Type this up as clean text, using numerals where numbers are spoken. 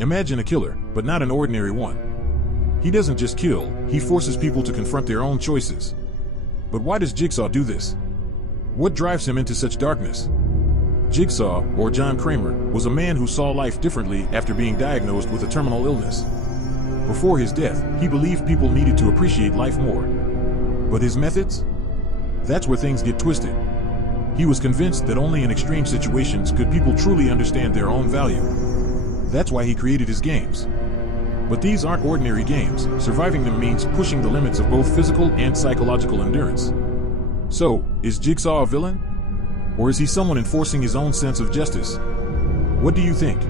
Imagine a killer, but not an ordinary one. He doesn't just kill, he forces people to confront their own choices. But why does Jigsaw do this? What drives him into such darkness? Jigsaw, or John Kramer, was a man who saw life differently after being diagnosed with a terminal illness. Before his death, he believed people needed to appreciate life more. But his methods? That's where things get twisted. He was convinced that only in extreme situations could people truly understand their own value. That's why he created his games. But these aren't ordinary games. Surviving them means pushing the limits of both physical and psychological endurance. So, is Jigsaw a villain? Or is he someone enforcing his own sense of justice? What do you think?